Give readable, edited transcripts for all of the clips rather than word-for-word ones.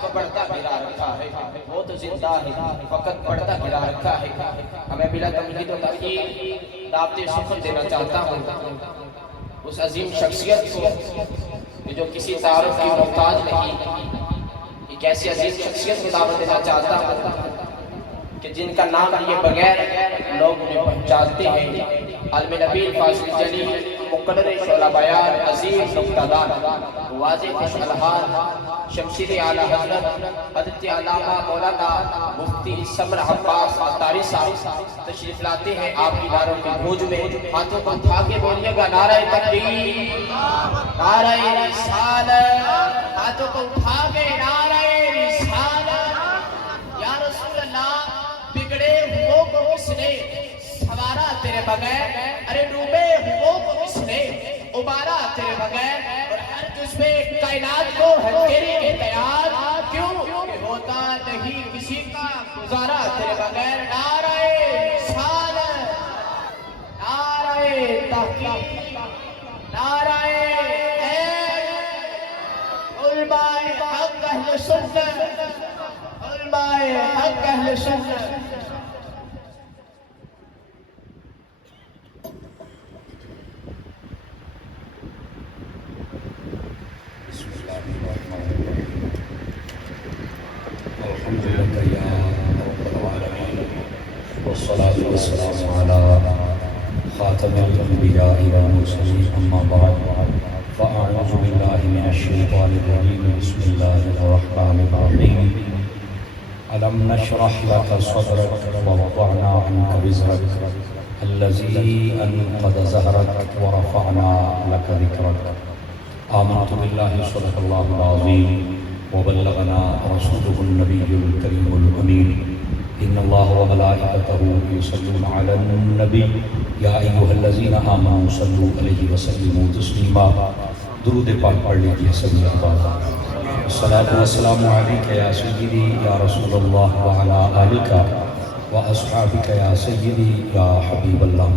کو پڑھتا گرا رکھا ہے، وہ تو زندہ ہے فقط پڑھتا گرا رکھا ہے۔ ہمیں بلا تمہید و تاخیر دعوت سخن دینا چاہتا ہوں اس عظیم شخصیت کو کہ جو کسی تعارف کی محتاج نہیں، ایک ایسی عظیم شخصیت کو دعوت دینا چاہتا ہوں کہ جن کا نام لیے بغیر لوگ انہیں پہچانتے ہیں۔ عالم نبی فاضل جلیل مقرر شعلہ بیان عظیم نکتہ دار واضح خوش الحال شمشیر اعلیٰ حضرت حضرت علامہ مولانا مفتی سمر عباس عطاری صاحب تشریف لاتے ہیں آپ کی نعروں کی گونج میں۔ ہاتھوں کو اٹھا کے بولیے گا نعرہ تکبیر، نعرہ رسالت، ہاتھوں کو اٹھا کے نعرہ رسالت۔ یا رسول اللہ بگڑے ہو کو کس نے سوارا تیرے بغیر، ارے ڈوبے ہو کو کس نے ابارا تیرے بغیر، اور ہر جزو کائنات کو ہے تیری اطاعت، کیوں کہ ہوتا نہیں کسی کا گزارا تیرے بغیر۔ نعرہ رسالت، نعرہ تحقیق، نعرہ علماء حق اہل سنت، علماء حق اہل سنت۔ الحمد لله يا رب العالمين والصلاة والسلام على خاتم الأنبياء والمرسلين أما بعد فأعوذ بالله من الشيطان الرجيم بسم الله الرحمن الرحيم ألم نشرح لك صدرك ووضعنا عنك وزرك الذي أنقض ظهرك ورفعنا لك ذكرك آمنت بالله صدق الله العظيم وبلغنا رسوله النبي الكريم الأمين إن الله وملائكته يصلون على النبي يا أيها الذين آمنوا صلوا عليه وسلموا تسليما۔ درود پاک پڑھ لیجیے سبھی احباب۔ الصلاة والسلام عليك يا سيدي يا رسول الله وعلى آلك وأصحابك يا سيدي يا حبيب الله۔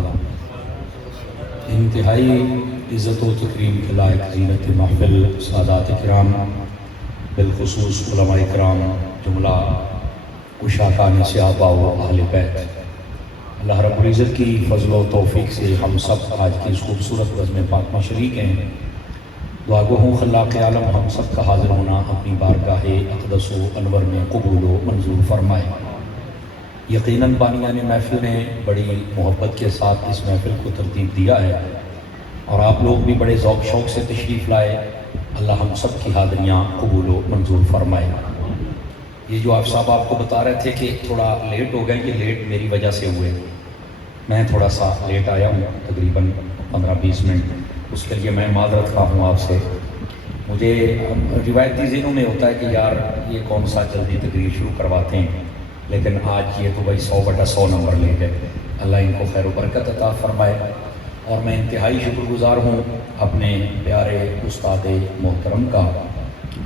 انتہائی عزت و تکریم کے لائق زینت محفل سادات کرام، بالخصوص علماء کرام، جملہ کشاکان صحابہ و اہل بیت، اللہ رب العزت کی فضل و توفیق سے ہم سب آج کی اس خوبصورت بزم پاک میں شریک ہیں۔ دعا گو ہوں خلاق عالم ہم سب کا حاضر ہونا اپنی بارگاہ اقدس و انور میں قبول و منظور فرمائے۔ یقیناً بانیان محفل نے بڑی محبت کے ساتھ اس محفل کو ترتیب دیا ہے اور آپ لوگ بھی بڑے ذوق شوق سے تشریف لائے۔ اللہ ہم سب کی حاضریاں قبول و منظور فرمائے۔ یہ جو آپ صاحب آپ کو بتا رہے تھے کہ تھوڑا لیٹ ہو گئے، یہ لیٹ میری وجہ سے ہوئے، میں تھوڑا سا لیٹ آیا ہوں تقریباً 15-20 منٹ، اس کے لیے میں معذرت خواہ ہوں آپ سے۔ مجھے روایتی ذہنوں میں ہوتا ہے کہ یار یہ کون سا جلدی تقریر شروع کرواتے ہیں، لیکن آج یہ تو بھائی 100/100 نمبر لے گئے۔ اللہ ان کو خیر و برکت عطا فرمائے۔ اور میں انتہائی شکر گزار ہوں اپنے پیارے استاد محترم کا۔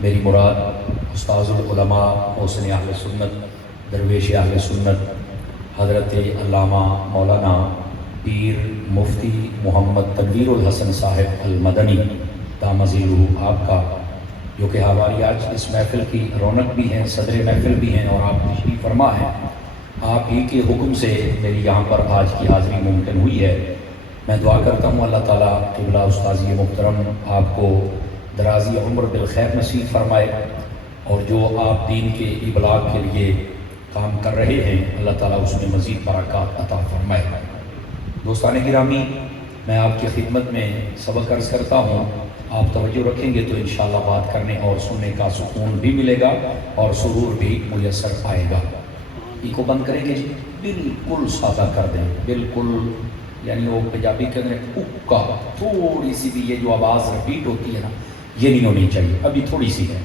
میری مراد استاذ العلماء حسن اہل سنت درویش اہل سنت حضرت علامہ مولانا پیر مفتی محمد تنویر الحسن صاحب المدنی دامزی روح آپ کا، جو کہ ہماری آج اس محفل کی رونق بھی ہیں، صدر محفل بھی ہیں اور آپ تشریف فرما ہیں۔ آپ ہی کے حکم سے میری یہاں پر آج کی حاضری ممکن ہوئی ہے۔ میں دعا کرتا ہوں اللہ تعالیٰ قبلہ استاذی محترم آپ کو درازی عمر بالخیر نصیب فرمائے، اور جو آپ دین کے ابلاغ کے لیے کام کر رہے ہیں اللہ تعالیٰ اس میں مزید برکات عطا فرمائے۔ دوستان گرامی، میں آپ کی خدمت میں سبق عرض کرتا ہوں، آپ توجہ رکھیں گے تو انشاءاللہ بات کرنے اور سننے کا سکون بھی ملے گا اور سرور بھی میسر آئے گا۔ ای کو بند کریں گے جی، بالکل سادہ کر دیں، بالکل، یعنی وہ پنجابی کے اندر اکا تھوڑی سی بھی یہ جو آواز ریپیٹ ہوتی ہے نا، یہ نہیں ہونی چاہیے، ابھی تھوڑی سی ہے،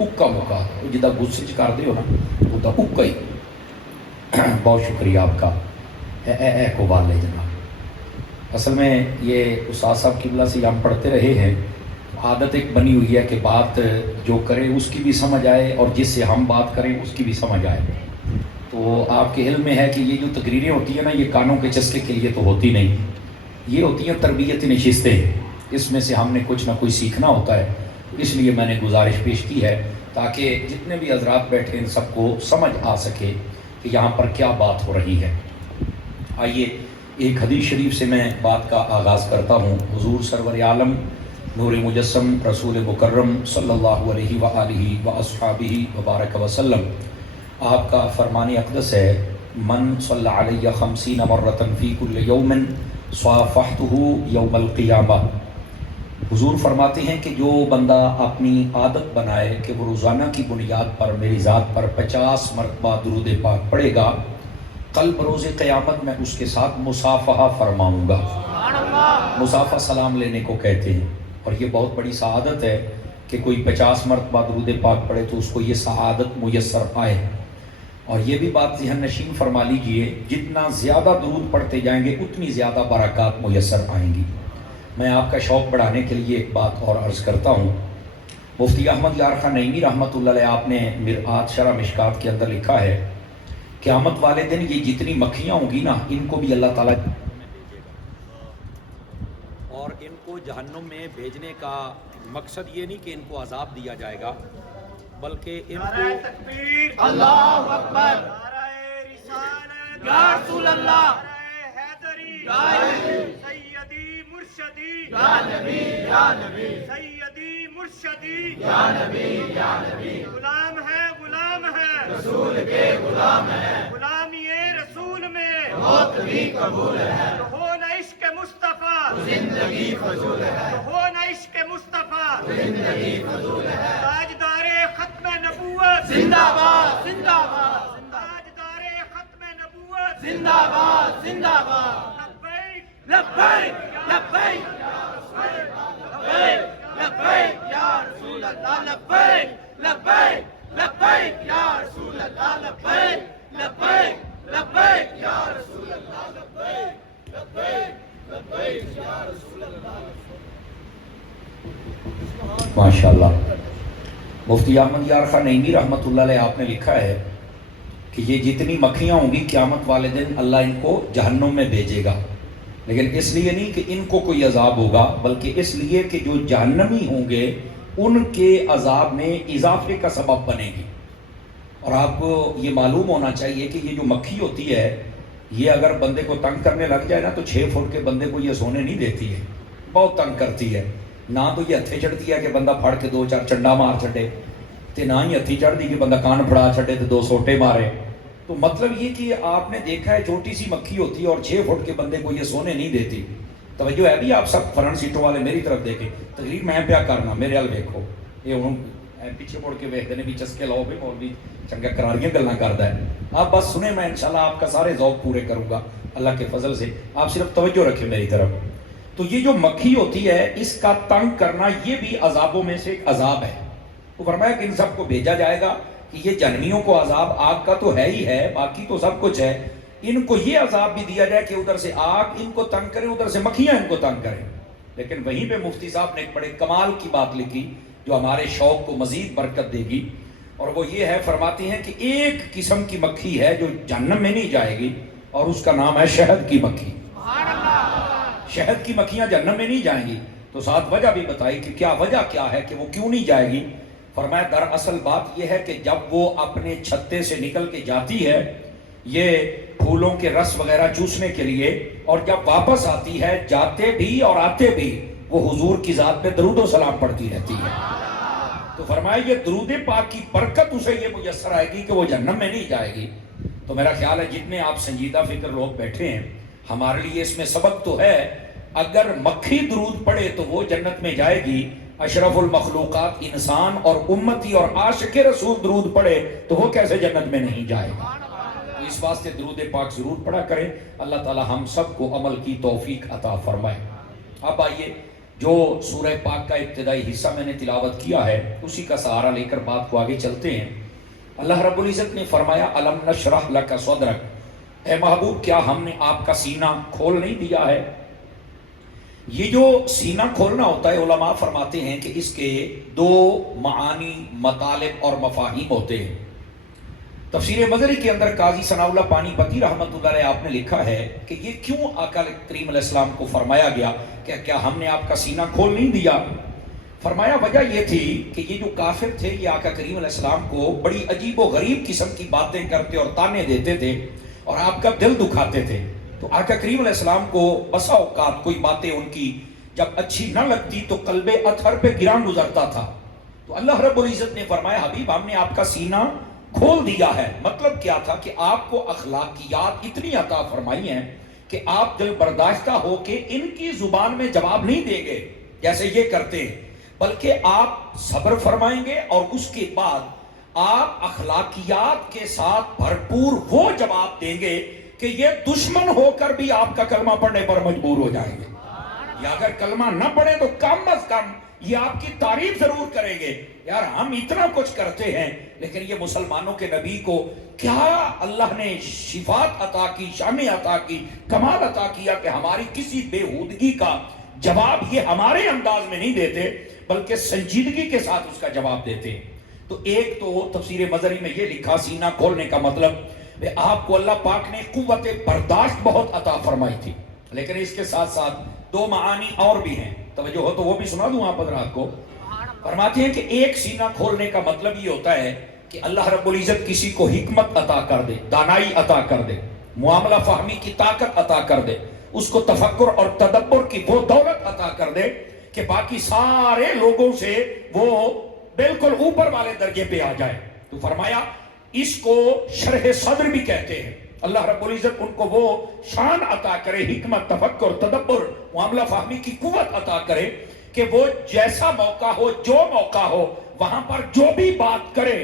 اکا مکا جدہ غصے کر دے ہو نا وہ تو اکا ہی۔ بہت شکریہ آپ کا، اے کو والے جناب۔ اصل میں یہ استاد صاحب قبلہ سے ہم پڑھتے رہے ہیں، عادت ایک بنی ہوئی ہے کہ بات جو کرے اس کی بھی سمجھ آئے اور جس سے ہم بات کریں اس کی بھی سمجھ آئے۔ تو آپ کے علم میں ہے کہ یہ جو تقریریں ہوتی ہیں نا، یہ کانوں کے چسکے کے لیے تو ہوتی نہیں، یہ ہوتی ہیں تربیتی نشستیں، اس میں سے ہم نے کچھ نہ کچھ سیکھنا ہوتا ہے۔ اس لیے میں نے گزارش پیش کی ہے تاکہ جتنے بھی حضرات بیٹھے ان سب کو سمجھ آ سکے کہ یہاں پر کیا بات ہو رہی ہے۔ آئیے ایک حدیث شریف سے میں بات کا آغاز کرتا ہوں۔ حضور سرور عالم نور مجسم رسول مکرم صلی اللہ علیہ وآلہ واصحابہ وبارک وسلم، آپ کا فرمان اقدس ہے، من صلی علیہ 50 مرۃ فی کل یوم صافحتہ یوم القیامہ۔ حضور فرماتے ہیں کہ جو بندہ اپنی عادت بنائے کہ وہ روزانہ کی بنیاد پر میری ذات پر 50 مرتبہ درود پاک پڑھے گا، کل بروز قیامت میں اس کے ساتھ مصافحہ فرماؤں گا۔ مصافحہ سلام لینے کو کہتے ہیں، اور یہ بہت بڑی سعادت ہے کہ کوئی 50 مرتبہ درود پاک پڑھے تو اس کو یہ سعادت میسر آئے۔ اور یہ بھی بات ذہن نشین فرما لیجئے، جتنا زیادہ درود پڑھتے جائیں گے اتنی زیادہ برکات میسر آئیں گی۔ میں آپ کا شوق بڑھانے کے لیے ایک بات اور عرض کرتا ہوں۔ مفتی احمد یار خان نعیمی رحمۃ اللہ علیہ آپ نے مرآت شرح مشکات کے اندر لکھا ہے، قیامت والے دن یہ جتنی مکھیاں ہوں گی نا، ان کو بھی اللہ تعالیٰ اور ان کو جہنم میں بھیجنے کا مقصد یہ نہیں کہ ان کو عذاب دیا جائے گا، بلکہ ان کو تکبیر، اللہ اکبر، نعرہ رسالت، یا رسول اللہ، نعرہ حیدری، یا نبی، سیدی مرشدی، یا نبی، یا نبی، سیدی مرشدی، یا نبی، یا نبی، غلام ہے رسول کے غلام ہے، غلامی رسول میں موت بھی قبول ہے، ہو نہ عشق مصطفیٰ زندگی فضول ہے، ہو نہ عشق مصطفیٰ زندگی فضول ہے، تاجدار ختم نبوت زندہ باد زندہ باد، تاجدار ختم نبوت زندہ باد زندہ باد، لبیک لبیک لبیک لبیک یا رسول اللہ، لبیک لبیک لبیک یا رسول اللہ، لبیک لبیک لبیک یا رسول اللہ، لبیک لبیک لبیک یا رسول اللہ۔ ماشاءاللہ مفتی احمد یار خان نعیمی رحمۃ اللہ علیہ آپ نے لکھا ہے کہ یہ جتنی مکھیاں ہوں گی قیامت والے دن اللہ ان کو جہنم میں بھیجے گا، لیکن اس لیے نہیں کہ ان کو کوئی عذاب ہوگا، بلکہ اس لیے کہ جو جہنمی ہوں گے ان کے عذاب میں اضافے کا سبب بنے گی۔ اور آپ کو یہ معلوم ہونا چاہیے کہ یہ جو مکھی ہوتی ہے یہ اگر بندے کو تنگ کرنے لگ جائے نا تو 6 فٹ کے بندے کو یہ سونے نہیں دیتی ہے، بہت تنگ کرتی ہے۔ نہ تو یہ ہتھے چڑھتی ہے کہ بندہ پھڑ کے 2-4 چنڈا مار چھڑے، تے نہ ہی ہتھی چڑھ دی کہ بندہ کان پھڑا چھڑے تو 2 سوٹے مارے۔ تو مطلب یہ کہ آپ نے دیکھا ہے چھوٹی سی مکھی ہوتی ہے اور 6 فٹ کے بندے کو یہ سونے نہیں دیتی۔ توجہ ہے بھی، آپ سب فرنٹ سیٹوں والے میری طرف دیکھیں، تقریر میں پیا کرنا میرے حال دیکھو، یہ ہوں پیچھے مڑ کے ویکھتے نے بھی چسکے لاؤ بھی مولوی چنگا کراریاں گلاں کردا ہے۔ آپ بس سنیں، میں انشاءاللہ آپ کا سارے ذوق پورے کروں گا اللہ کے فضل سے، آپ صرف توجہ رکھیں میری طرف۔ تو یہ جو مکھی ہوتی ہے اس کا تنگ کرنا یہ بھی عذابوں میں سے ایک عذاب ہے۔ تو فرمایا کہ ان سب کو بھیجا جائے گا کہ یہ جہنمیوں کو عذاب آگ کا تو ہے ہی ہے، باقی تو سب کچھ ہے، ان کو یہ عذاب بھی دیا جائے کہ ادھر سے آگ ان کو تنگ کرے، ادھر سے مکھیاں ان کو تنگ کریں۔ لیکن وہیں پہ مفتی صاحب نے ایک بڑے کمال کی بات لکھی جو ہمارے شوق کو مزید برکت دے گی، اور وہ یہ ہے، فرماتی ہیں کہ ایک قسم کی مکھی ہے جو جہنم میں نہیں جائے گی اور اس کا نام ہے شہد کی مکھی۔ شہد کی مکھیاں جہنم میں نہیں جائیں گی۔ تو ساتھ وجہ بھی بتائی کہ کیا وجہ کیا ہے کہ وہ کیوں نہیں جائے گی۔ فرمایا دراصل بات یہ ہے کہ جب وہ اپنے چھتے سے نکل کے جاتی ہے یہ پھولوں کے رس وغیرہ چوسنے کے لیے، اور جب واپس آتی ہے جاتے بھی اور آتے بھی وہ حضور کی ذات پہ درود و سلام پڑھتی رہتی ہے۔ تو فرمایا یہ درود پاک کی برکت اسے یہ میسر آئے گی کہ وہ جہنم میں نہیں جائے گی۔ تو میرا خیال ہے جتنے آپ سنجیدہ فکر لوگ بیٹھے ہیں، ہمارے لیے اس میں سبق تو ہے، اگر مکھی درود پڑھے تو وہ جنت میں جائے گی، اشرف المخلوقات انسان اور امتی اور عاشق رسول درود پڑھے تو وہ کیسے جنت میں نہیں جائے گا۔ اس واسطے درود پاک ضرور پڑھا کریں، اللہ تعالی ہم سب کو عمل کی توفیق عطا فرمائے۔ اب آئیے جو سورہ پاک کا ابتدائی حصہ میں نے تلاوت کیا ہے اسی کا سہارا لے کر بات کو آگے چلتے ہیں۔ اللہ رب العزت نے فرمایا الم نشرح لک صدرک، اے محبوب کیا ہم نے آپ کا سینہ کھول نہیں دیا ہے۔ یہ جو سینہ کھولنا ہوتا ہے علماء فرماتے ہیں کہ اس کے 2 معانی، مطالب اور مفاہیم ہوتے ہیں۔ تفسیر مظہری کے اندر قاضی ثناء اللہ پانی پتی رحمۃ اللہ علیہ آپ نے لکھا ہے کہ یہ کیوں آقا کریم علیہ السلام کو فرمایا گیا کہ کیا ہم نے آپ کا سینہ کھول نہیں دیا۔ فرمایا وجہ یہ تھی کہ یہ جو کافر تھے یہ آقا کریم علیہ السلام کو بڑی عجیب و غریب قسم کی باتیں کرتے اور تانے دیتے تھے اور آپ کا دل دکھاتے تھے. تو آقا کریم علیہ السلام کو بسا اوقات کوئی باتیں ان کی جب اچھی نہ لگتی تو قلب اطہر پہ گراں گزرتا تھا. تو اللہ رب العزت نے فرمایا حبیب ہم نے آپ کا سینہ کھول دیا ہے. مطلب کیا تھا کہ آپ کو اخلاقیات اتنی عطا فرمائی ہیں کہ آپ دل برداشتہ ہو کے ان کی زبان میں جواب نہیں دیں گے جیسے یہ کرتے ہیں، بلکہ آپ صبر فرمائیں گے اور اس کے بعد آپ اخلاقیات کے ساتھ بھرپور وہ جواب دیں گے کہ یہ دشمن ہو کر بھی آپ کا کلمہ پڑھنے پر مجبور ہو جائیں گے، یا اگر کلمہ نہ پڑھے تو کم از کم یہ آپ کی تعریف ضرور کریں گے. یار ہم اتنا کچھ کرتے ہیں لیکن یہ مسلمانوں کے نبی کو کیا اللہ نے شفاعت عطا کی، شان عطا کی، کمال عطا کیا کہ ہماری کسی بےہودگی کا جواب یہ ہمارے انداز میں نہیں دیتے بلکہ سنجیدگی کے ساتھ اس کا جواب دیتے ہیں. تو ایک تو تفسیر مظہری میں یہ لکھا سینہ کھولنے کا مطلب کہ آپ کو اللہ پاک نے قوت برداشت بہت عطا فرمائی تھی، لیکن اس کے ساتھ ساتھ دو معانی اور بھی ہیں، توجہ ہو تو وہ بھی سنا دوں آپ حضرات کو. فرماتے ہیں کہ ایک سینہ کھولنے کا مطلب یہ ہوتا ہے کہ اللہ رب العزت کسی کو حکمت عطا کر دے، دانائی عطا کر دے، معاملہ فہمی کی طاقت عطا کر دے، اس کو تفکر اور تدبر کی وہ دولت عطا کر دے کہ باقی سارے لوگوں سے وہ بالکل اوپر والے درجے پہ آ جائے. تو فرمایا اس کو شرح صدر بھی کہتے ہیں. اللہ رب العزت ان کو وہ شان عطا کرے، حکمت، تفکر، تدبر، معاملہ فہمی کی قوت عطا کرے کہ وہ جیسا موقع ہو، جو موقع ہو، وہاں پر جو بھی بات کرے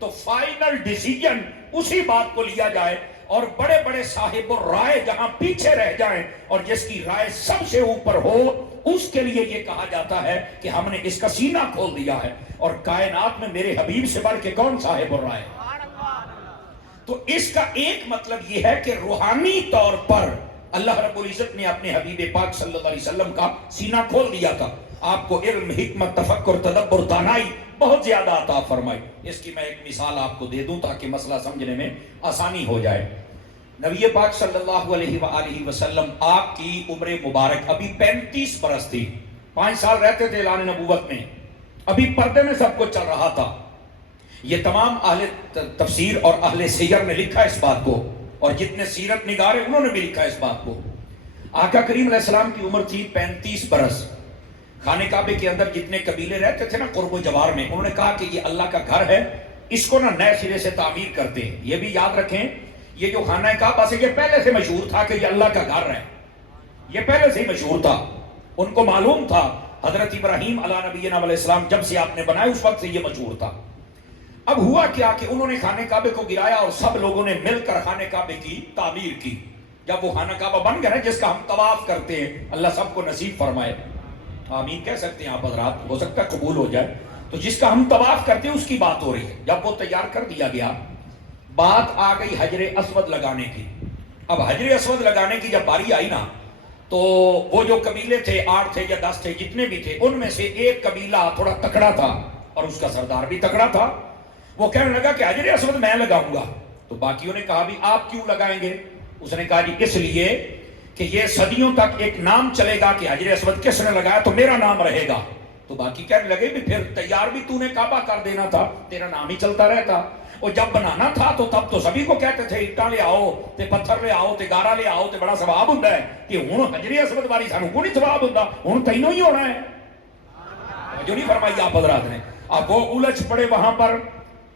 تو فائنل ڈیسیجن اسی بات کو لیا جائے، اور بڑے بڑے صاحب الرائے جہاں پیچھے رہ جائیں اور جس کی رائے سب سے اوپر ہو اس کے لیے یہ کہا جاتا ہے کہ ہم نے اس کا سینہ کھول دیا ہے. اور کائنات میں میرے حبیب سے بڑھ کے کون صاحب الرائے؟ تو اس کا ایک مطلب یہ ہے کہ روحانی طور پر اللہ رب العزت نے اپنے حبیب پاک صلی اللہ علیہ وسلم کا سینہ کھول دیا تھا. آپ کو علم، حکمت، تفکر، تدبر، دانائی بہت زیادہ عطا فرمائی. اس کی میں ایک مثال آپ کو دے دوں تاکہ مسئلہ سمجھنے میں آسانی ہو جائے. نبی پاک صلی اللہ علیہ وآلہ وسلم آپ کی عمر مبارک ابھی 35 برس تھی. 5 سال رہتے تھے اعلان نبوت میں، ابھی پردے میں سب کچھ چل رہا تھا. یہ تمام اہل تفسیر اور اہل سیر نے لکھا اس بات کو، اور جتنے سیرت نگار ہیں انہوں نے بھی لکھا اس بات کو. آقا کریم علیہ السلام کی عمر تھی 35 برس. خانہ کعبے کے اندر جتنے قبیلے رہتے تھے نا قرب و جوار میں، انہوں نے کہا کہ یہ اللہ کا گھر ہے، اس کو نا نئے سرے سے تعمیر کرتے ہیں. یہ بھی یاد رکھیں یہ جو خانہ کعبہ سے یہ پہلے سے مشہور تھا کہ یہ اللہ کا گھر ہے، یہ پہلے سے ہی مشہور تھا. ان کو معلوم تھا حضرت ابراہیم علیہ نبینا علیہ السلام جب سے آپ نے بنایا اس وقت سے یہ مشہور تھا. اب ہوا کیا کہ انہوں نے خانہ کعبے کو گرایا اور سب لوگوں نے مل کر خانہ کعبے کی تعمیر کی. جب وہ خانہ کعبہ بن گیا جس کا ہم طواف کرتے ہیں، اللہ سب کو نصیب فرمائے، آمین کہہ سکتے ہیں آپ حضرات، ہو سکتا ہے قبول ہو جائے. تو جس کا ہم طواف کرتے ہیں اس کی بات ہو رہی ہے. جب وہ تیار کر دیا گیا، بات آ گئی حجر اسود لگانے کی. اب حجر اسود لگانے کی جب باری آئی نا تو وہ جو قبیلے تھے 8 تھے یا 10 تھے جتنے بھی تھے، ان میں سے ایک قبیلہ تھوڑا تکڑا تھا اور اس کا سردار بھی تکڑا تھا. وہ کہنے لگا کہ حجر اسود میں لگاؤں گا. تو باقیوں نے کہا بھی آپ کیوں لگائیں گے؟ اس نے کہا جی اس لیے کہ یہ صدیوں تک ایک نام چلے گا کہ حجر اسود کس نے لگایا تو میرا نام رہے گا. تو باقی کہنے لگے بھی پھر تیار بھی تو نے کعبہ کر دینا تھا، تیرا نام ہی چلتا رہتا. اور جب بنانا تھا تو تب تو سبھی کو کہتے تھے اٹھا لے آؤ تے پتھر لے آؤ تے گارا لے آؤ تے بڑا ثواب ہوتا ہے کہ ہوں حجر اسود والی سانو کو نہیں ثواب ہوتا، ہوں تینوں ہی ہونا ہے. جو نہیں فرمائی آپ حضرات نے. اب وہ الجھ پڑے وہاں پر،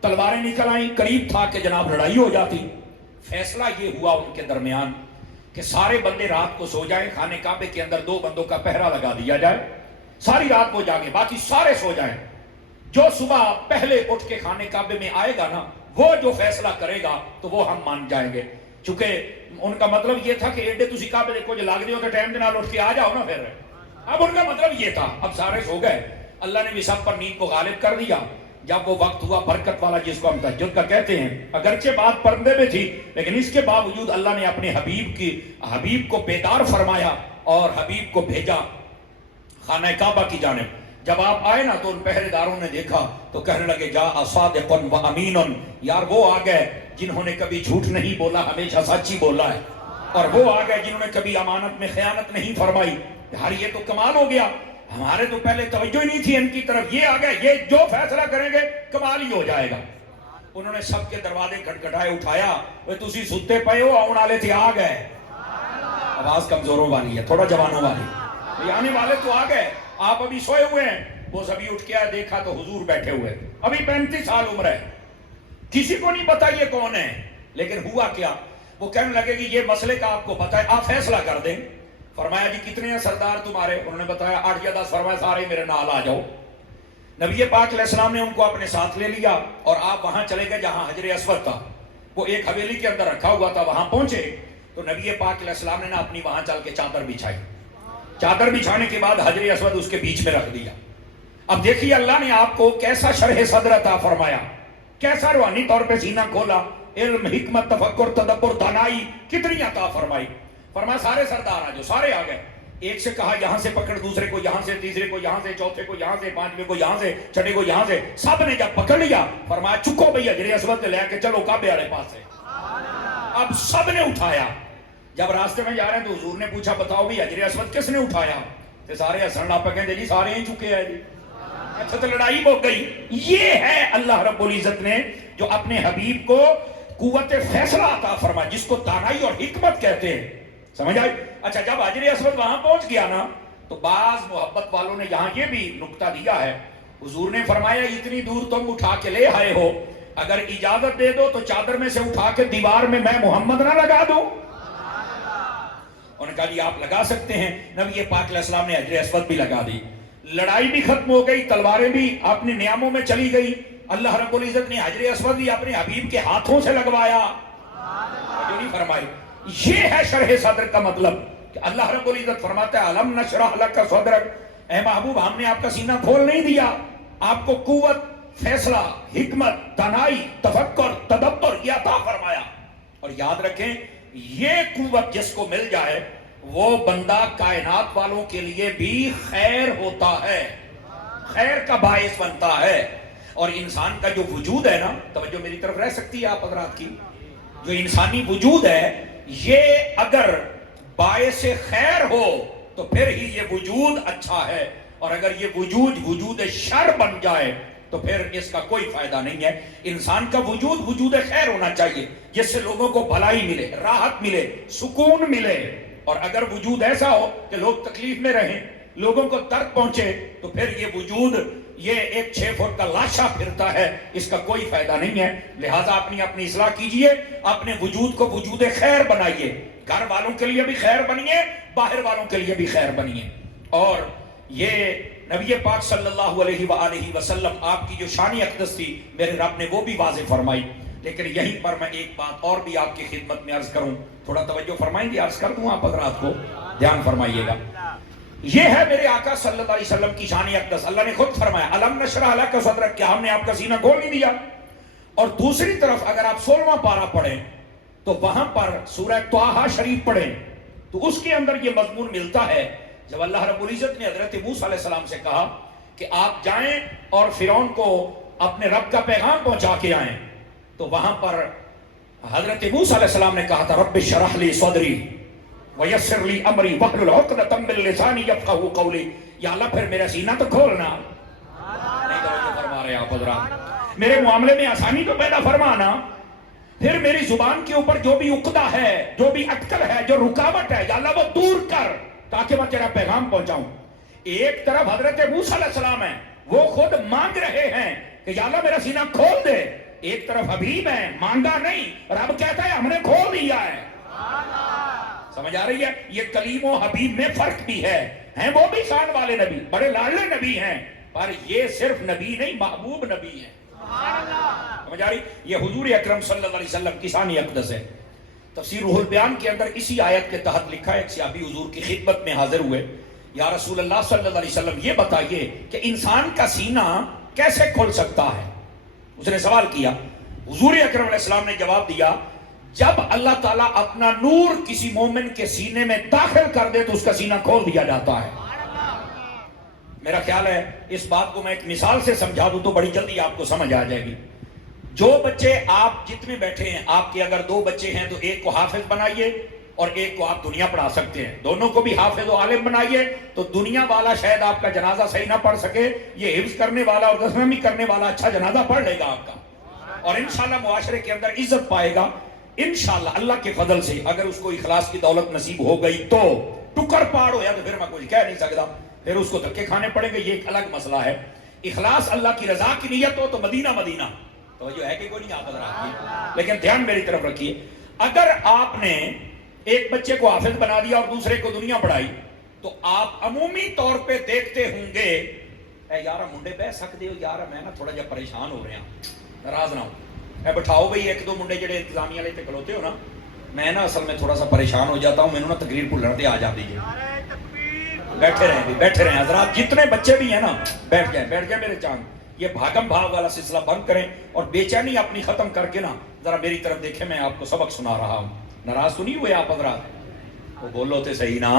تلواریں نکل آئیں، قریب تھا کہ جناب لڑائی ہو جاتی. فیصلہ یہ ہوا ان کے درمیان کہ سارے بندے رات کو سو جائیں، خانہ کعبے کے اندر 2 بندوں کا پہرا لگا دیا جائے، ساری رات وہ جاگے، باقی سارے سو جائیں. جو صبح پہلے اٹھ کے خانہ کعبے میں آئے گا نا وہ جو فیصلہ کرے گا تو وہ ہم مان جائیں گے. چونکہ ان کا مطلب یہ تھا کہ ایڈے تسی کعبے دے کچھ لگ دیو تو ٹائم دے نال اٹھ کے آ جاؤ نا پھر. اب ان کا مطلب یہ تھا. اب سارے سو گئے، اللہ نے بھی سب پر نیند کو غالب کر دیا. جب وہ وقت ہوا برکت والا جس کو ہم تہجد کا کہتے ہیں، اگرچہ بات پردے میں تھی لیکن اس کے باوجود اللہ نے اپنے حبیب کو بیدار فرمایا اور حبیب کو بھیجا خانہ کعبہ کی جانب. جب آپ آئے نا تو ان پہرے داروں نے دیکھا تو کہنے لگے جا صادق و امین، یار وہ آ گئے جنہوں نے کبھی جھوٹ نہیں بولا، ہمیشہ سچی بولا ہے، اور وہ آ گئے جنہوں نے کبھی امانت میں خیانت نہیں فرمائی. یار یہ تو کمال ہو گیا. ہمارے تو پہلے توجہ ہی نہیں تھی ان کی طرف، یہ آ گئے، یہ جو فیصلہ کریں گے کمال ہی ہو جائے گا۔ انہوں نے سب کے دروازے کھٹکھٹائے، اٹھایا، وہ تسی ستے پئے ہو، آن والے تھے، آ گئے۔ آواز کمزوروں والی ہے، تھوڑا جوانوں والی، آنے والے تو آ گئے، آپ ابھی سوئے ہوئے ہیں۔ وہ سبھی اٹھ کے آئے، دیکھا تو حضور بیٹھے ہوئے، ابھی 35 سال عمر ہے، کسی کو نہیں پتا یہ کون ہے۔ لیکن ہوا کیا، وہ کہنے لگے کہ یہ مسئلے کا آپ کو پتا ہے، آپ فیصلہ کر دیں۔ فرمایا جی کتنے ہیں سردار تمہارے؟ انہوں نے بتایا 8 یا 10۔ فرمایا سارے میرے نال آ جاؤ۔ نبی پاک علیہ السلام نے ان کو اپنے ساتھ لے لیا اور آپ وہاں چلے گئے جہاں حجر اسود تھا، وہ ایک حویلی کے اندر رکھا ہوا تھا۔ وہاں پہنچے تو نبی پاک علیہ السلام نے اپنی وہاں چل کے چادر بچھائی، چادر بچھانے کے بعد حجر اسود اس کے بیچ میں رکھ دیا۔ اب دیکھیے اللہ نے آپ کو کیسا شرح صدر عطا فرمایا، کیسا روحانی طور پہ سینہ کھولا، علم، حکمت، تفکر، تدبر، دانائی کتنی عطا فرمائی۔ فرمایا سارے سردار آ جاؤ، سارے آ گئے۔ ایک سے کہا یہاں سے پکڑ، دوسرے کو یہاں سے، تیسرے کو یہاں سے، چوتھے کو یہاں سے، پانچویں کو یہاں سے، چھٹے کو یہاں سے، سب نے جب پکڑ لیا فرمایا چکو بھئی حجر اسود لے کے چلو کعبے والے پاس سے۔ اب سب نے اٹھایا۔ جب راستے میں جا رہے ہیں تو حضور نے پوچھا بتاؤ بھی حجر اسود کس نے اٹھایا؟ تو سارے ہنسن لگ پے، کہتے جی سارے ہی چکے ہیں جی۔ اچھا تو لڑائی ہو گئی۔ یہ ہے اللہ رب العزت نے جو اپنے حبیب کو قوت فیصلہ عطا فرما، جس کو دانائی اور حکمت کہتے ہیں، سمجھ آئی؟ اچھا جب حجر اسود وہاں پہنچ گیا نا تو بعض محبت والوں نے یہاں یہ بھی نکتہ دیا ہے، حضور نے فرمایا اتنی دور تم اٹھا کے لے آئے ہو، اگر اجازت دے دو تو چادر میں سے اٹھا کے دیوار میں محمد نہ لگا دو؟ انہوں نے کہا جی آپ لگا سکتے ہیں۔ نبی پاک علیہ السلام نے حجر اسود بھی لگا دی، لڑائی بھی ختم ہو گئی، تلواریں بھی اپنے نیاموں میں چلی گئی۔ اللہ رب العزت نے حجر اسود بھی اپنے حبیب کے ہاتھوں سے لگوایا، جو نہیں فرمائی۔ یہ ہے شرح صدر کا مطلب کہ اللہ رب العزت فرماتا ہے الم نشرح لک صدرک، اے محبوب ہم نے آپ کا سینہ کھول نہیں دیا، آپ کو قوت، فیصلہ، حکمت، دانائی، تفکر، تدبر یہ عطا فرمایا۔ اور یاد رکھیں یہ قوت جس کو مل جائے وہ بندہ کائنات والوں کے لیے بھی خیر ہوتا ہے، خیر کا باعث بنتا ہے۔ اور انسان کا جو وجود ہے نا، توجہ میری طرف رہ سکتی ہے آپ حضرات کی، جو انسانی وجود ہے یہ اگر باعث خیر ہو تو پھر ہی یہ وجود اچھا ہے، اور اگر یہ وجود شر بن جائے تو پھر اس کا کوئی فائدہ نہیں ہے۔ انسان کا وجود خیر ہونا چاہیے جس سے لوگوں کو بھلائی ملے، راحت ملے، سکون ملے۔ اور اگر وجود ایسا ہو کہ لوگ تکلیف میں رہیں، لوگوں کو درد پہنچے، تو پھر یہ وجود یہ ایک 6 فٹ کا لاشا پھرتا ہے، اس کا کوئی فائدہ نہیں ہے۔ لہٰذا اپنی اصلاح کیجئے، اپنے وجود کو وجود خیر بنائیے، گھر والوں کے لیے بھی خیر بنیے، باہر والوں کے لیے بھی خیر بنیے۔ اور یہ نبی پاک صلی اللہ علیہ وآلہ وسلم آپ کی جو شان اقدس تھی میرے رب نے وہ بھی واضح فرمائی۔ لیکن یہیں پر میں ایک بات اور بھی آپ کی خدمت میں عرض کروں، تھوڑا توجہ فرمائیں گے، عرض کر دوں آپ حضرات کو، دھیان فرمائیے گا۔ یہ ہے میرے آقا صلی اللہ علیہ وسلم کی شان اقدس۔ اللہ نے خود فرمایا الم نشرح لک صدرک، کیا ہم نے آپ کا سینہ کھول نہیں دیا؟ اور دوسری طرف اگر آپ 16واں پارہ پڑھیں تو وہاں پر سورہ طٰہٰ شریف پڑھیں تو اس کے اندر یہ مضمون ملتا ہے جب اللہ رب العزت نے حضرت موسیٰ علیہ السلام سے کہا کہ آپ جائیں اور فرعون کو اپنے رب کا پیغام پہنچا کے آئیں، تو وہاں پر حضرت موسیٰ علیہ السلام نے کہا تھا رب اشرح لی صدری ویسر لی امری واحلل عقدۃ من لسانی یفقہوا قولی، یا اللہ پھر میرا سینہ تو کھولنا۔ نہیں توجہ فرما رہے آپ حضرات، میرے معاملے میں آسانی تو پیدا فرمانا، پھر میری زبان کے اوپر جو بھی عقدہ ہے، جو بھی اٹکل ہے، جو رکاوٹ ہے، یا اللہ وہ دور کر تاکہ میں تیرا پیغام پہنچاؤں۔ ایک طرف حضرت موسیٰ علیہ السلام ہیں، وہ خود مانگ رہے ہیں کہ یا اللہ میرا سینہ کھول دے، ایک طرف حبیب ہیں، مانگا نہیں، رب کہتا ہے ہم نے کھول دیا ہے۔ سمجھ آ رہی ہے؟ یہ کلیم و حبیب میں فرق بھی ہے، ہیں وہ بھی شان والے نبی، بڑے لاڈلے نبی ہیں، پر یہ صرف نبی نہیں محبوب نبی ہیں۔ سمجھ آ رہی؟ یہ حضور اکرم صلی اللہ علیہ وسلم کی شان اقدس ہے۔ تفسیر روح البیان کے اندر اسی آیت کے تحت لکھا ہے، ایک صحابی حضور کی خدمت میں حاضر ہوئے، یا رسول اللہ صلی اللہ علیہ وسلم یہ بتائیے کہ انسان کا سینہ کیسے کھل سکتا ہے؟ اس نے سوال کیا، حضور اکرم علیہ السلام نے جواب دیا جب اللہ تعالیٰ اپنا نور کسی مومن کے سینے میں داخل کر دے تو اس کا سینہ کھول دیا جاتا ہے۔ میرا خیال ہے اس بات کو میں ایک مثال سے سمجھا دوں تو بڑی جلدی آپ کو سمجھ آ جائے گی۔ جو بچے آپ جتنے بیٹھے ہیں، آپ کے اگر 2 بچے ہیں تو ایک کو حافظ بنائیے اور ایک کو آپ دنیا پڑھا سکتے ہیں. دونوں کو بھی حافظ و عالم بنائیے تو دنیا والا شاید آپ کا جنازہ صحیح نہ پڑھ سکے, یہ حفظ کرنے والا اور دسویں کرنے والا اچھا جنازہ پڑھ لے گا آپ کا, اور انشاءاللہ معاشرے کے اندر عزت پائے گا انشاءاللہ اللہ کے فضل سے. اگر اس کو اخلاص کی دولت نصیب ہو گئی تو ٹکر پاڑ ہو یا تو پھر میں کچھ کہہ نہیں سکتا, پھر اس کو دھکے کھانے پڑیں گے, یہ ایک الگ مسئلہ ہے. اخلاص اللہ کی رضا کی نیت ہو تو مدینہ مدینہ توجہ ہے کہ کوئی نہیں آپ حضرات کی, لیکن دھیان میری طرف رکھیے. اگر آپ نے ایک بچے کو حافظ بنا دیا اور دوسرے کو دنیا پڑھائی تو آپ عمومی طور پہ دیکھتے ہوں گے اے یارا منڈے بہ سکتے ہو یار, میں نا تھوڑا جا پریشان ہو رہے ہیں, ناراض نہ ہو, اے بٹھاؤ بھئی ایک دو منڈے جڑے انتظامیہ والے تے کھلوتے ہو نا, میں نا اصل میں تھوڑا سا پریشان ہو جاتا ہوں, میں نے نا تقریر بھولنے تے آ جاتی ہے. بیٹھے رہیں حضرات, جتنے بچے بھی ہیں نا بیٹھ جائیں میرے چاند. یہ بھاگم بھاگ والا سلسلہ بند کریں اور بے چینی اپنی ختم کر کے نا ذرا میری طرف دیکھیں, میں آپ کو سبق سنا رہا ہوں. ناراض تو نہیں ہوئے آپ حضرات؟ وہ بولو تے صحیح نا,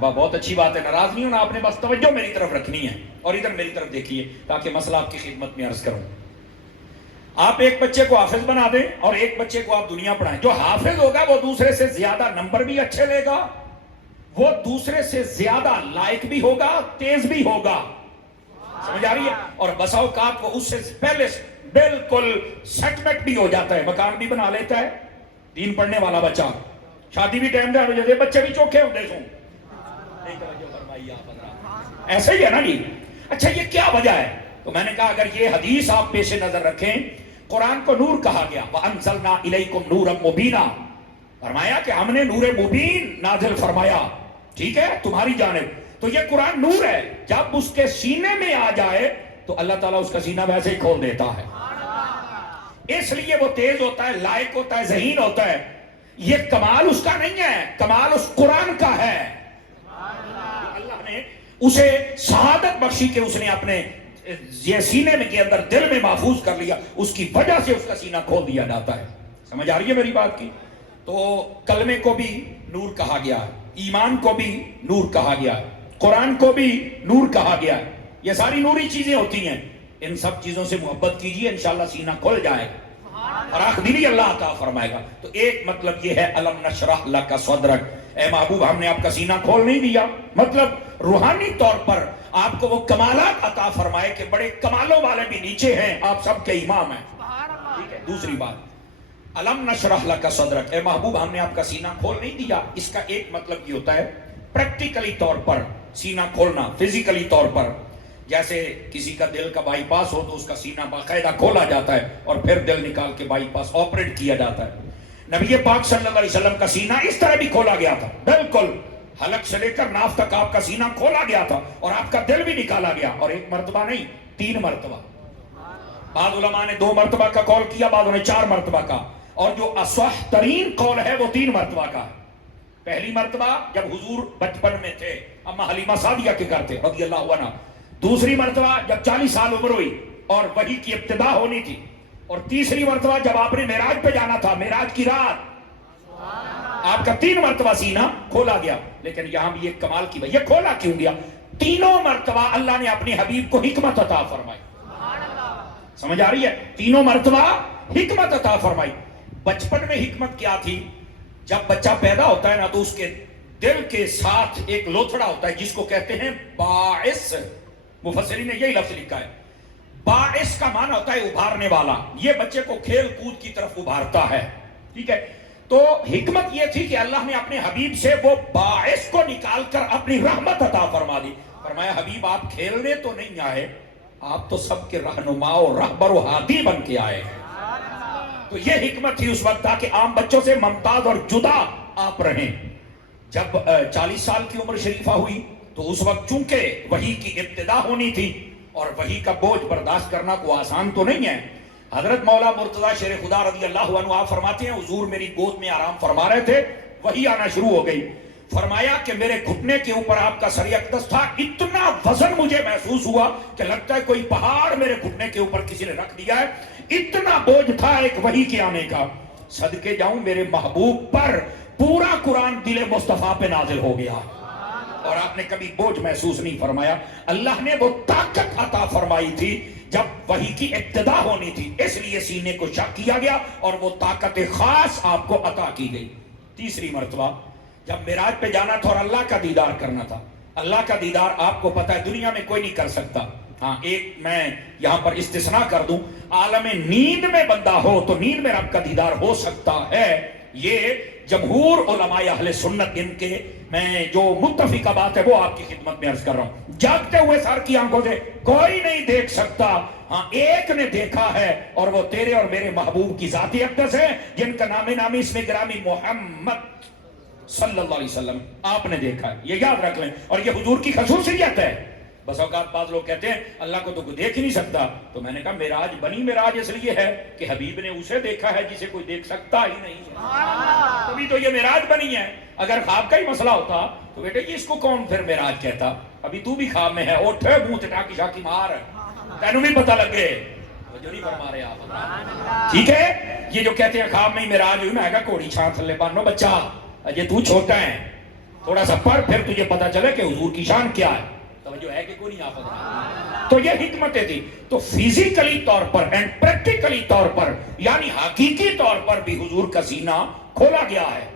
بہت اچھی بات ہے, ناراض نہیں ہونا آپ نے, بس توجہ میری طرف رکھنی ہے اور ادھر میری طرف دیکھیے تاکہ مسئلہ آپ کی خدمت میں عرض کروں. آپ ایک بچے کو حافظ بنا دیں اور ایک بچے کو آپ دنیا پڑھائیں. جو حافظ ہوگا وہ دوسرے سے زیادہ نمبر بھی اچھے لے گا, وہ دوسرے سے زیادہ لائق بھی ہوگا, تیز بھی ہوگا, سمجھ آ رہی ہے, اور بسا اوقات کو اس سے پہلے بالکل سیٹلمنٹ بھی ہو جاتا ہے, مکان بھی بنا لیتا ہے. دین پڑھنے والا بچہ شادی بھی ٹائم دے ہو جاتے, بچے بھی چوکھے ہوتے سوں. ایسا ہی ہے نا جی. اچھا یہ کیا وجہ ہے؟ تو میں نے کہا اگر یہ حدیث آپ پیش نظر رکھیں, قرآن کو نور کہا گیا, وَأَنزَلْنَا إِلَيْكُمْ نُورًا مُبِينًا, فرمایا کہ ہم نے نور مبین نازل فرمایا, ٹھیک ہے, تمہاری جانب. تو یہ قرآن نور ہے, جب اس کے سینے میں آ جائے تو اللہ تعالیٰ اس کا سینہ ویسے ہی کھول دیتا ہے. اس لیے وہ تیز ہوتا ہے, لائق ہوتا ہے, ذہین ہوتا ہے. یہ کمال اس کا نہیں ہے, کمال اس قرآن کا ہے. اللہ نے اسے شہادت بخشی کہ اس نے اپنے یہ سینے میں کے اندر دل میں محفوظ کر لیا, اس کی وجہ سے اس کا سینہ کھول دیا جاتا ہے. سمجھ آ رہی ہے میری بات کی؟ تو کلمے کو بھی نور کہا گیا ہے, ایمان کو بھی نور کہا گیا ہے, قرآن کو بھی نور کہا گیا ہے. یہ ساری نوری چیزیں ہوتی ہیں, ان سب چیزوں سے محبت کیجئے, انشاءاللہ سینہ کھل جائے گا اور آخری اللہ عطا فرمائے گا. تو ایک مطلب یہ ہے الم نشرح لک صدرک, اے محبوب ہم نے آپ کا سینہ کھول نہیں دیا, مطلب روحانی طور پر آپ کو وہ کمالات عطا فرمائے کہ بڑے کمالوں والے بھی نیچے ہیں, آپ سب کے امام ہیں. ٹھیک ہے, دوسری بات الم نشرح لک صدرک, اے محبوب ہم نے آپ کا سینہ کھول نہیں دیا. اس کا ایک مطلب یہ ہوتا ہے پریکٹیکلی طور پر سینہ کھولنا, فزیکلی طور پر, جیسے کسی کا دل کا بائی پاس ہو تو اس کا سینہ باقاعدہ کھولا جاتا ہے اور پھر دل نکال کے بائی پاس آپریٹ کیا جاتا ہے. نبی پاک صلی اللہ علیہ وسلم کا سینہ اس طرح بھی کھولا گیا تھا, بالکل حلق سے لے کر ناف تک آپ کا سینہ کھولا گیا تھا اور آپ کا دل بھی نکالا گیا, اور ایک مرتبہ نہیں 3 مرتبہ. بعض علماء نے 2 مرتبہ کا قول کیا, بعضوں نے 4 مرتبہ کا, اور جو اصح ترین قول ہے وہ 3 مرتبہ کا ہے. پہلی مرتبہ جب حضور بچپن میں تھے, اما حلیمہ سعدیہ کے گھر تھے رضی اللہ عنہ. دوسری مرتبہ جب 40 سال عمر ہوئی اور وحی کی ابتدا ہونی تھی, اور تیسری مرتبہ جب آپ نے معراج پہ جانا تھا, معراج کی رات آپ کا 3 مرتبہ سینہ کھولا گیا. لیکن یہاں بھی ایک کمال کی یہ کھولا کیوں گیا؟ تینوں مرتبہ اللہ نے اپنے حبیب کو حکمت عطا فرمائی. سمجھ آ رہی ہے؟ تینوں مرتبہ حکمت عطا فرمائی. بچپن میں حکمت کیا تھی؟ جب بچہ پیدا ہوتا ہے نا تو اس کے دل کے ساتھ ایک لوتھڑا ہوتا ہے جس کو کہتے ہیں باعث. مفسرین نے یہی لفظ لکھا ہے, باعث کا معنی ہوتا ہے ابھارنے والا. یہ بچے کو کھیل کود کی طرف ابھارتا ہے. ٹھیک ہے, تو حکمت یہ تھی کہ اللہ نے اپنے حبیب سے وہ باعث کو نکال کر اپنی رحمت عطا فرما دی. فرمایا حبیب آپ کھیلنے تو نہیں آئے, آپ تو سب کے رہنما و رہبر و ہادی بن کے آئے. تو یہ حکمت تھی اس وقت تاکہ عام بچوں سے ممتاز اور جدا آپ رہیں. جب 40 سال کی عمر شریفہ ہوئی تو اس وقت چونکہ وحی کی ابتدا ہونی تھی اور وحی کا بوجھ برداشت کرنا کو آسان تو نہیں ہے. حضرت مولا مرتضی شیر خدا رضی اللہ عنہ آپ فرماتے ہیں حضور میری گود میں آرام فرما رہے تھے, وحی آنا شروع ہو گئی. فرمایا کہ میرے گھٹنے کے اوپر آپ کا سر اقدس تھا, اتنا وزن مجھے محسوس ہوا کہ لگتا ہے کوئی پہاڑ میرے گھٹنے کے اوپر کسی نے رکھ دیا ہے, اتنا بوجھ تھا ایک وحی کے آنے کا. صدقے جاؤں میرے محبوب پر پورا قرآن دل مصطفیٰ پہ نازل ہو گیا اور آپ نے کبھی بوجھ محسوس نہیں فرمایا. اللہ نے وہ طاقت عطا فرمائی تھی جب وحی کی ابتدا ہونی تھی, اس لیے سینے کو شق کیا گیا اور وہ طاقت خاص آپ کو عطا کی گئی. تیسری مرتبہ جب معراج پہ جانا تھا اور اللہ کا دیدار کرنا تھا. اللہ کا دیدار آپ کو پتا ہے دنیا میں کوئی نہیں کر سکتا. ہاں ایک میں یہاں پر استثناء کر دوں, عالم نیند میں بندہ ہو تو نیند میں رب کا دیدار ہو سکتا ہے. یہ جمہور علماء اہل سنت ان کے میں جو متفقہ بات ہے وہ آپ کی خدمت میں عرض کر رہا ہوں. جاگتے ہوئے سر کی آنکھوں سے کوئی نہیں دیکھ سکتا, ہاں ایک نے دیکھا ہے اور وہ تیرے اور میرے محبوب کی ذاتی اقدس ہے جن کا نام نامی اسم گرامی محمد صلی اللہ علیہ وسلم آپ نے دیکھا ہے. یہ یاد رکھ لیں, اور یہ حضور کی خصوصیت ہے. بس اوقات بعض لوگ کہتے ہیں اللہ کو تو کوئی دیکھ ہی نہیں سکتا, تو میں نے کہا معراج بنی معراج اس لیے ہے کہ حبیب نے اسے دیکھا ہے جسے کوئی دیکھ سکتا ہی نہیں ہے, تبھی تو یہ معراج بنی ہے. اگر خواب کا ہی مسئلہ ہوتا تو بیٹے اس کو کون پھر معراج کہتا؟ ابھی تو بھی خواب میں ہے, اٹھ منہ ٹٹا کی شاکی مار, تینوں بھی پتہ لگے. جو نہیں فرما رہے آپ, ٹھیک ہے. یہ جو کہتے ہیں خواب میں ہی معراج ہوئی, میں کہا کوڑی چھان تھلے بانو بچہ, یہ تو چھوٹا ہے, تھوڑا سا پڑھ پھر تجھے پتا چلے کہ حضور کی شان کیا ہے. توجہ ہے کہ کوئی نہیں آپ؟ تو یہ حکمتیں تھی. تو فزیکلی طور پر اینڈ پریکٹیکلی طور پر یعنی حقیقی طور پر بھی حضور کا سینہ کھولا گیا ہے.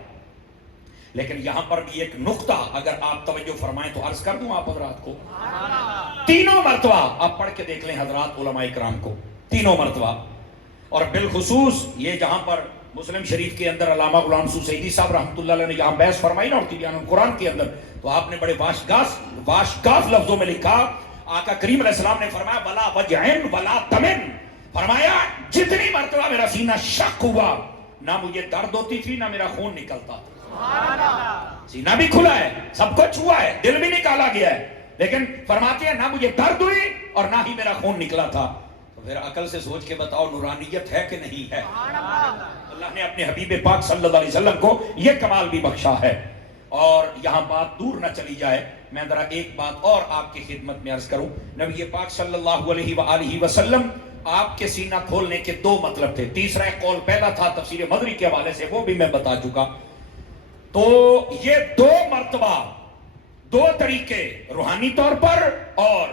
لیکن یہاں پر بھی ایک نقطہ اگر آپ توجہ فرمائیں تو عرض کر دوں آپ حضرات کو. تینوں مرتبہ آپ پڑھ کے دیکھ لیں حضرات علماء کرام کو, تینوں مرتبہ. اور بالخصوص یہ جہاں پر مسلم شریف کے اندر علامہ غلام سو سیدی صاحب رحمۃ اللہ علیہ نے یہاں بحث فرمائی نا اور تبیان القرآن کے اندر, تو آپ نے بڑے واشگاف لفظوں میں لکھا, آقا کریم علیہ السلام نے فرمایا ولا وجعن ولا تمن, فرمایا جتنی مرتبہ میرا سینہ شق ہوا نہ مجھے درد ہوتی تھی نہ میرا خون نکلتا تھا. سینہ بھی کھلا ہے, سب کچھ ہوا ہے, دل بھی نکالا گیا ہے, لیکن فرماتے ہیں نہ مجھے درد ہوئی اور نہ ہی میرا خون نکلا تھا. تو پھر عقل سے سوچ کے بتاؤ نورانیت ہے کہ نہیں ہے؟ اللہ نے اپنے حبیب پاک صلی اللہ علیہ وسلم کو یہ کمال بھی بخشا ہے. اور یہاں بات دور نہ چلی جائے, میں ذرا ایک بات اور آپ کی خدمت میں عرض کروں. نبی پاک صلی اللہ علیہ وآلہ وسلم آپ کے سینہ کھولنے کے دو مطلب تھے. تیسرا ایک قول پہلا تھا تفسیر مدری کے حوالے سے, وہ بھی میں بتا چکا. تو یہ دو مرتبہ دو طریقے روحانی طور پر اور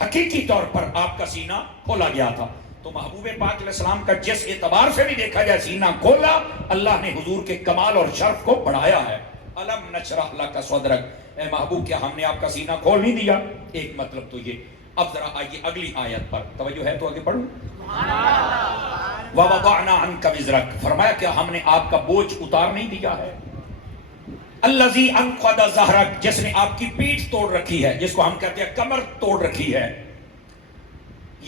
حقیقی طور پر آپ کا سینہ کھولا گیا تھا. تو محبوب پاک علیہ السلام کا جس اعتبار سے بھی دیکھا جائے سینہ کھولا, اللہ نے حضور کے کمال اور شرف کو بڑھایا ہے. الم نشرح لک صدرک, اے محبوب کیا ہم نے آپ کا سینہ کھول نہیں دیا؟ ایک مطلب تو یہ. اب ذرا آئیے اگلی آیت پر توجہ ہے تو آگے پڑھوں. وَوَضَعْنَا عَنْكَ وِزْرَكَ, فرمایا کیا ہم نے آپ کا بوجھ اتار نہیں دیا ہے؟ الَّذِي أَنْقَضَ ظَهْرَكَ, جس نے آپ کی پیٹھ توڑ رکھی ہے, جس کو ہم کہتے ہیں کمر توڑ رکھی ہے.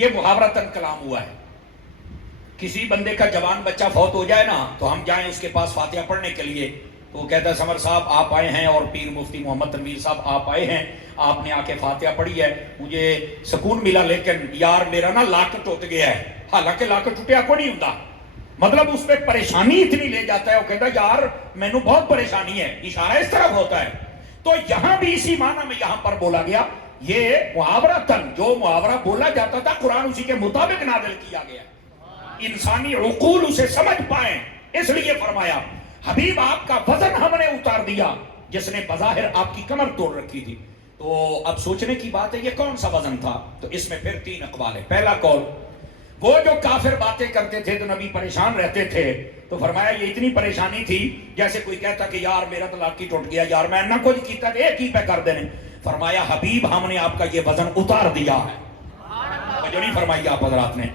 یہ محاورتاً کلام ہوا ہے. کسی بندے کا جوان بچہ فوت ہو جائے نا تو ہم جائیں اس کے پاس فاتحہ پڑھنے کے لیے, تو وہ کہتا ہے سمر صاحب آپ آئے ہیں اور پیر مفتی محمد تنویر صاحب آپ آئے ہیں, آپ نے آ کے فاتحہ پڑھی ہے, مجھے سکون ملا, لیکن یار میرا نا لاک ٹوٹ گیا ہے. حالانکہ لاک ٹوٹیا کو نہیں ہوتا, مطلب اس پہ پریشانی اتنی لے جاتا ہے, وہ کہتا ہے یار میں نے بہت پریشانی ہے, اشارہ اس طرف ہوتا ہے. تو یہاں بھی اسی معنی میں یہاں پر بولا گیا. یہ محاورتاً جو محاورہ بولا جاتا تھا قرآن اسی کے مطابق نازل کیا گیا, انسانی عقول اسے سمجھ پائیں, اس لیے فرمایا حبیب آپ کا وزن ہم نے اتار دیا جس نے بظاہر آپ کی کمر توڑ رکھی تھی. تو اب سوچنے کی بات ہے یہ کون سا وزن تھا؟ تو اس میں پھر تین اقوال ہے. پہلا قول, وہ جو کافر باتیں کرتے تھے تو نبی پریشان رہتے تھے, تو فرمایا یہ اتنی پریشانی تھی جیسے کوئی کہتا کہ یار میرا تو لاکی ٹوٹ گیا, یار میں نہ کچھ کیتا ایک ہی پہ کر دینے. فرمایا حبیب ہم نے آپ کا یہ وزن اتار دیا ہے. جو نہیں فرمائی آپ حضرات نے,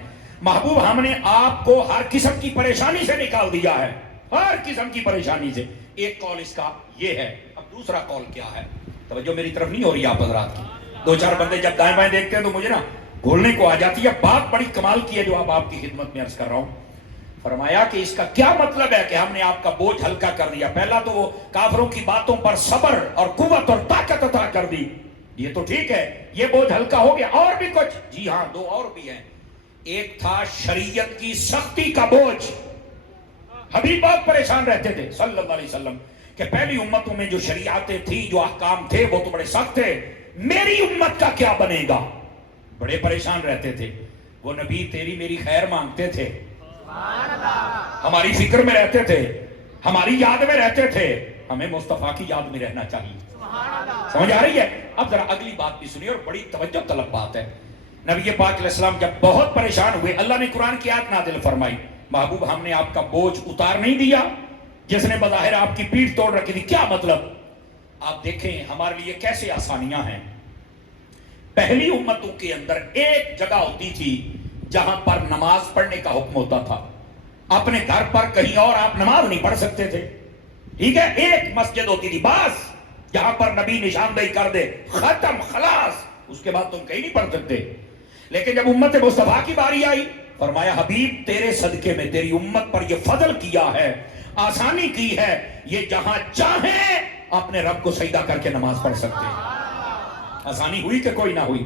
محبوب ہم نے آپ کو ہر قسم کی پریشانی سے نکال دیا ہے, ہر قسم کی پریشانی سے. ایک قول اس کا یہ ہے. اب دوسرا قول کیا ہے؟ توجہ میری طرف نہیں ہو رہی آپ حضرات کی. دو چار بندے جب دائیں بائیں دیکھتے ہیں تو مجھے نا گھولنے کو آ جاتی ہے. بات بڑی کمال کی ہے جو اب آپ کی خدمت میں عرض کر رہا ہوں. فرمایا کہ اس کا کیا مطلب ہے کہ ہم نے آپ کا بوجھ ہلکا کر دیا؟ پہلا تو وہ کافروں کی باتوں پر صبر اور قوت اور طاقت عطا کر دی, یہ تو ٹھیک ہے, یہ بوجھ ہلکا ہو گیا. اور بھی کچھ, جی ہاں دو اور بھی ہیں. ایک تھا شریعت کی سختی کا بوجھ. حبیب بہت پریشان رہتے تھے صلی اللہ علیہ وسلم کہ پہلی امتوں میں جو شریعتیں تھی, جو احکام تھے وہ تو بڑے سخت تھے, میری امت کا کیا بنے گا؟ بڑے پریشان رہتے تھے. وہ نبی تیری میری خیر مانگتے تھے, ہماری فکر میں رہتے تھے, ہماری یاد میں رہتے تھے. ہمیں مصطفیٰ کی یاد میں رہنا چاہیے. سمجھ آ رہی ہے؟ اب ذرا اگلی بات بھی سنیے اور بڑی توجہ طلب بات ہے. نبی پاک علیہ السلام جب بہت پریشان ہوئے, اللہ نے قرآن کی آیت نازل فرمائی, محبوب ہم نے آپ کا بوجھ اتار نہیں دیا. جس نے بظاہر آپ کی پیٹھ توڑ رکھی تھی. کیا مطلب؟ آپ دیکھیں ہمارے لیے کیسے آسانیاں ہیں. پہلی امتوں کے اندر ایک جگہ ہوتی تھی جہاں پر نماز پڑھنے کا حکم ہوتا تھا. اپنے گھر پر کہیں اور آپ نماز نہیں پڑھ سکتے تھے. ٹھیک ہے, ایک مسجد ہوتی تھی بس, جہاں پر نبی نشاندہی کر دے, ختم, خلاص, اس کے بعد تم کہیں نہیں پڑھ سکتے. لیکن جب امت مصطفیٰ کی باری آئی, فرمایا حبیب تیرے صدقے میں تیری امت پر یہ فضل کیا ہے, آسانی کی ہے, یہ جہاں چاہیں اپنے رب کو سجدہ کر کے نماز پڑھ سکتے ہیں. آسانی ہوئی کہ کوئی نہ ہوئی؟